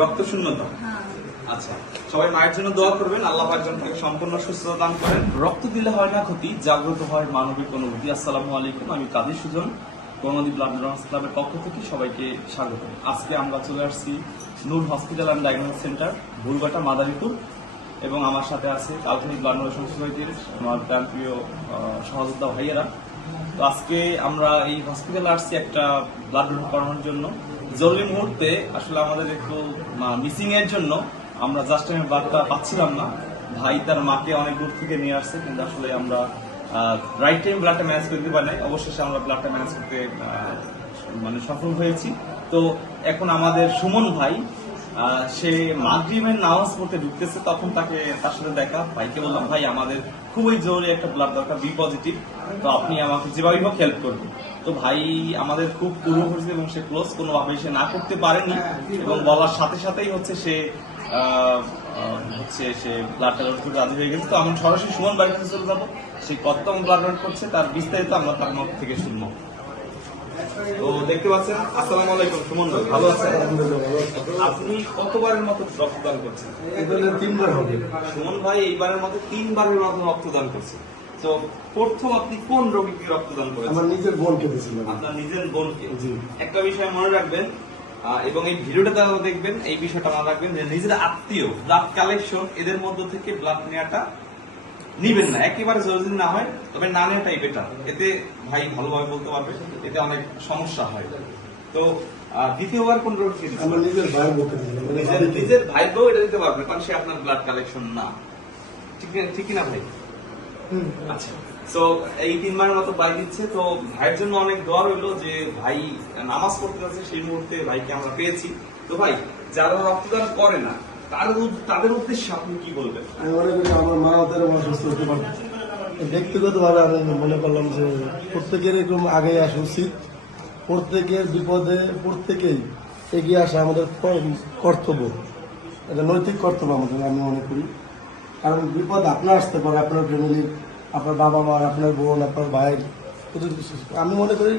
রক্ত শূন্যতা। আচ্ছা, সবাই মায়ের জন্য দোয়া করবেন, আল্লাহ পাক যেন তাকে সম্পূর্ণ সুস্থতা দান করেন। রক্ত দিলে হয় না ক্ষতি, জাগ্রত হয় মানবিক অনুভূতি। আসসালামু আলাইকুম, আমি কাজী সুজন, করোনাদি ব্লাড ডোনার্স ক্লাবের পক্ষ থেকে সবাইকে স্বাগত। আজকে আমরা চলে আসছি Noor hospital and diagnostic centre, Bhulbata, Madaripur, এবং আমার সাথে আছে কাল্পনিক ব্লাড ডোনেশন সোসাইটির আমার প্রাণপ্রিয় সহযোদ্ধা ভাইয়েরা। তো আজকে আমরা এই হসপিটালে আসছি একটা ব্লাড ডোনেট করানোর জন্য। জরুরি মুহূর্তে আসলে আমাদের একটু মিসিং এর জন্য আমরা জাস্ট টাইমে ব্লাডটা পাচ্ছিলাম না। ভাই তার মাকে অনেক দূর থেকে নিয়ে আসছে, কিন্তু আসলে আমরা রাইট টাইম ব্লাডটা ম্যানেজ করতে পারি নাই। অবশেষে আমরা ব্লাডটা ম্যানেজ করতে সফল হয়েছি। তো এখন আমাদের সুমন ভাই সে মাগরিবের নামাজ পড়তে ঢুকতেছে, তখন তার সাথে দেখা। ভাইকে বললাম, ভাই আমাদের খুবই জরুরি একটা ব্লাড দরকার, বি পজিটিভ, তো আপনি আমাকে যেভাবেই হোক হেল্প করবেন। তো ভাই আমাদের খুব পূর্ব পরিচিত এবং সে ক্লোজ, কোনোভাবে সে না করতে পারেনি, এবং বলার সাথে সাথেই সে ব্লাড ডোনেট করতে রাজি হয়ে গেছে। তো আমি সরাসরি সুমন বাড়ির কাছে চলে যাবো, সে কততম ব্লাড ডোনেট করছে তার বিস্তারিত আমরা তার মুখ থেকে শুনবো। তো দেখতে পাচ্ছেন, আসসালামু আলাইকুম সুমন ভাই, ভালো আছেন? আপনি কতবারের মতো রক্তদান করছেন? তিনবার হবে। সুমন ভাই এইবারের মতো তিনবারের মতো রক্তদান করছে। তো প্রথম আপনি কোন রোগীকে রক্তদান করেছেন? আমার নিজের বোনকে দিয়েছিলাম। আপনার নিজের বোনকে? জি। একটা বিষয় মনে রাখবেন, এবং এই ভিডিওটা দেখবেন, এই বিষয়টা মনে রাখবেন যে নিজের আত্মীয় ব্লাড কালেকশন এদের মধ্য থেকে ব্লাড নেওয়াটা নিবেন না, একেবারে জরুরি না হয়, তবে না নেওয়াটাই বেটার। এতে ভাই ভালোভাবে বলতে পারবে, এতে অনেক সমস্যা হয়। তো দ্বিতীয়বার কোন রোগ? আমার নিজের ভাই বলতে নিজের ভাই বউ এটা দিতে পারবে, কারণ সে আপনার ব্লাড কালেকশন না, ঠিক না ভাই? আচ্ছা, তো এই তিনবারের মতো ভাই দিচ্ছে। তো ভাইয়ের জন্য অনেক দোয়া রইলো যে ভাই নামাজ পড়তে যাচ্ছে, সেই মুহূর্তে ভাইকে আমরা পেয়েছি। তো ভাই, যারা রক্তদান করে না তাদের উদ্দেশ্যে আপনি কি বলবেন? আমি মনে করি আমার মা ওদের অসুস্থ হতে পারবে। ব্যক্তিগতভাবে আমি মনে করলাম যে প্রত্যেকের এরকম আগে আসা উচিত। প্রত্যেকের বিপদে প্রত্যেকেই এগিয়ে আসা আমাদের কর্তব্য, এটা নৈতিক কর্তব্য আমাদের, আমি মনে করি। কারণ বিপদ আপনার আসতে পারে, আপনার ফ্যামিলির, আপনার বাবা মা, আপনার বোন, আপনার ভাই। আমি মনে করি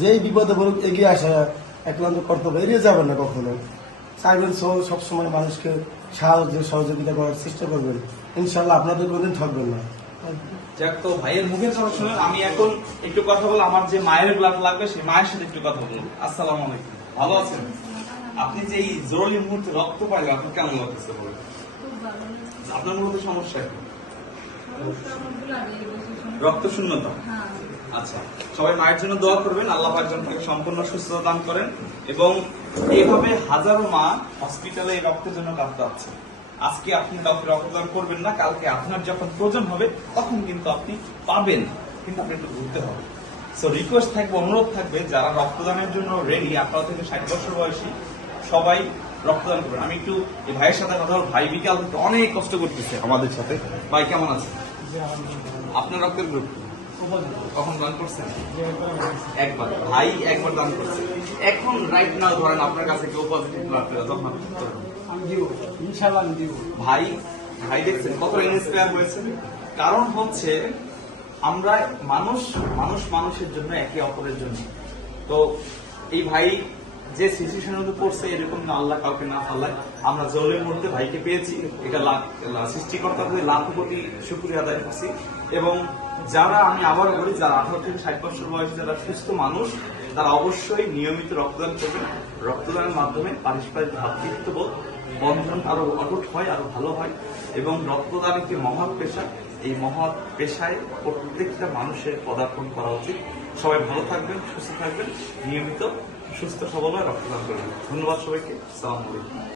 যেই বিপদে বলুক এগিয়ে আসা একমাত্র কর্তব্য, এড়িয়ে যাবেন না কখনো। চাইবেন সবসময় মানুষকে সাহায্য সহযোগিতা করার চেষ্টা করবেন, ইনশাল্লাহ আপনাদের কোনদিন ঠকবেন না। যাক, তো ভাইয়ের মুখের কথা শুনে আমি এখন একটু কথা বলবো। আমার যে মায়ের ব্লাড লাগবে, সেই মায়ের সাথে একটু কথা বলবো। আসসালামু আলাইকুম, ভালো আছেন? আপনি যে এই জরুরি মুহূর্তে রক্ত পাইলেন, আপনার কেমন লাগতেছে? আপনার মূলত সমস্যা কি? রক্ত শূন্যতা। আচ্ছা, সবাই মায়ের জন্য দোয়া করবেন, আল্লাহ পাক যেন তাকে সম্পূর্ণ সুস্থতা দান করেন। এবং এইভাবে হাজারো মা হসপিটালে এই রক্তের জন্য কাঁদতে। আজকে আপনি কাউকে রক্তদান করবেন না, কালকে আপনার যখন প্রয়োজন হবে তখন কিন্তু আপনি পাবেন, কিন্তু আপনি একটু ঘুরতে হবে। সো রিকোয়েস্ট থাকবে, অনুরোধ থাকবে, যারা রক্তদানের জন্য রেডি, 18 থেকে 60 বছর বয়সী সবাই রক্তদান করবেন। আমি একটু এই ভাইয়ের সাথে কথা বলবো। ভাই বিকাল থেকে অনেক কষ্ট করতেছে আমাদের সাথে। ভাই কেমন আছে? আপনার রক্তের গ্রুপ কখন দান করছেন? একবার। ভাই একবার দান করছে। এখন রাইট নাও ধরেন আপনার কাছে কেউ পজিটিভ ব্লাড পেল, তখন আপনি কি করবেন? ভাই দেখছেন কত ইন্সপায়ার হয়েছে। কারণ হচ্ছে আমরা মানুষের জন্য, একে অপরের জন্য। তো এই ভাই যে সিচুয়েশনের মধ্যে পড়ছে, এরকম আল্লাহ কাউকে না ফাল্লায়, আমরা জরুরি মুহূর্তে ভাইকে পেয়েছি। এটা সৃষ্টিকর্তার প্রতি লাখ কোটি শুকরিয়া আদায় করছি। এবং যারা, আমি আবারও বলি, যারা 18 থেকে 60 বছর বয়সী যারা সুস্থ মানুষ, তারা অবশ্যই নিয়মিত রক্তদান করবেন। রক্তদানের মাধ্যমে পারস্পরিক ভ্রাতৃত্ববোধ বন্ধন আরো অটুট হয়, আরো ভালো হয়। এবং রক্তদান একটি মহৎ পেশা, এই মহৎ পেশায় প্রত্যেকটা মানুষের পদার্পণ করা উচিত। সবাই ভালো থাকবেন, সুস্থ থাকবেন, নিয়মিত সুস্থ সবল রক্তদান করবেন। ধন্যবাদ সবাইকে। আসসালামু আলাইকুম।